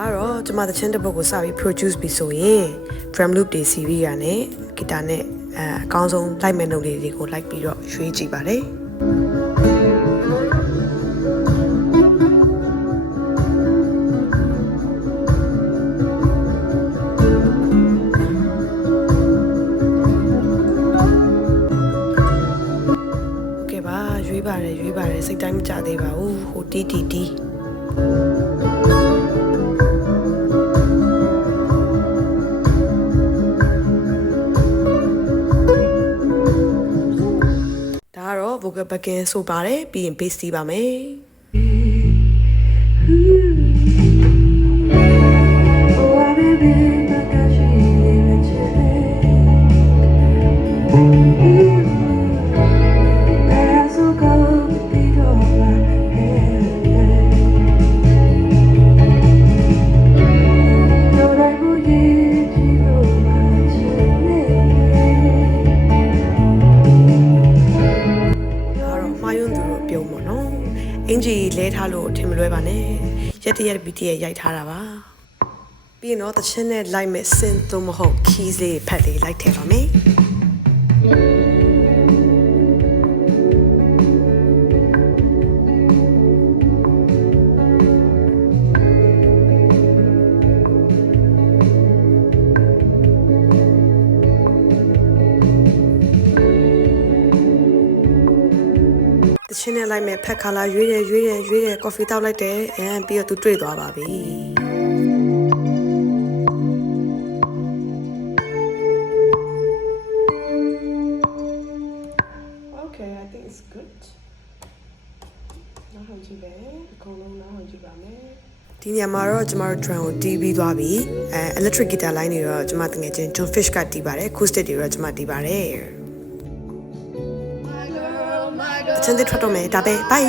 ဒါကတော့ကျွန်မသချင်းတစ်ပုဒ်ကိုစပြီး produce ပြီးဆိုရင် drum loop တွေ series ရနဲ့ guitar နဲ့အကောင်းဆုံး light melody တွေကို like ပြီးတော့ရွေးကြည့်ပါတယ်ရွေးပါတယ်စိတ်တိုင်းမကြသေးပါဘူးဟိုတီဒါကတော့ vocal backing ဆိုပါတယ်ပြီးရင် bass တီးပါမယ်အင်ဂျီလဲထားလို့ထင်မလွဲပါနဲ့ရက်တရက် BT ရိုက်ထားတာပါပြီးရင်တော့တချင်းနဲ့ light မဲ့ synth သို့မဟုတ် keys လေးဖတ်လေး light ထည့်ပါမယ်တချင်းနဲ့လိုက်မဲ့ဖက်ခါလာရွေးတယ်ကော်ဖီတောက်လိုက်တယ်ပြီးတော့သူတွေ့သွားပါပြီOkay, I think it's good. နောက်ဟန်ကြည့်ပဲအကုန်လုံးနောက်ဟန်ကြည့်ပါမယ်ဒီညမှာတော့ကျမတို့ drum ကိုတီးပြီးသွားပြီelectric guitar line တွေတော့ကျမတကယ်ချင်း John Fish ကတီးပါတယ် acoustic တွေတော့ကျမတီးပါတယ်အချင်းတွေထွက်တော့မယ်ဒါပဲ bye